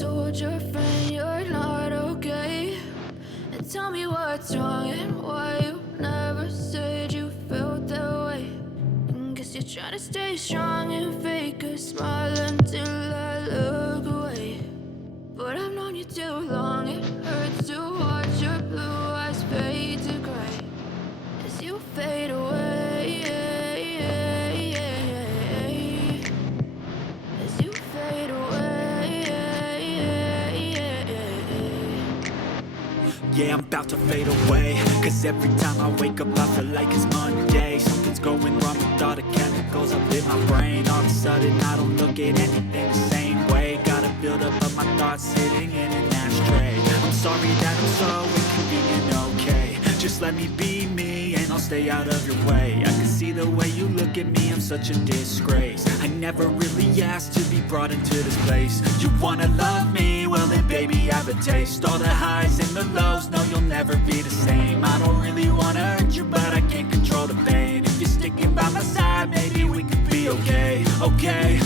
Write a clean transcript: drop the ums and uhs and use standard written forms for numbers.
told your friend you're not okay? And tell me what's wrong and why you never said you felt that way. And guess you're trying to stay strong and fake a smile until I look away. But I've known you too long, it hurts to watch your blue eyes fade to gray as you fade away. As you fade away. Yeah, I'm about to fade away, cause every time I wake up I feel like it's Monday. Something's going wrong with all the chemicals up in my brain. All of a sudden I don't look at anything the same way. Gotta build up of my thoughts sitting in an ashtray. I'm sorry that I'm so inconvenient, okay? Just let me be me and I'll stay out of your way. I can see the way you look at me, I'm such a disgrace. I never really asked to be brought into this place. You wanna love me? Well then baby have a taste. All the highs and the lows, no you'll never be the same. I don't really wanna hurt you but I can't control the pain. If you're sticking by my side maybe we could be okay. Okay,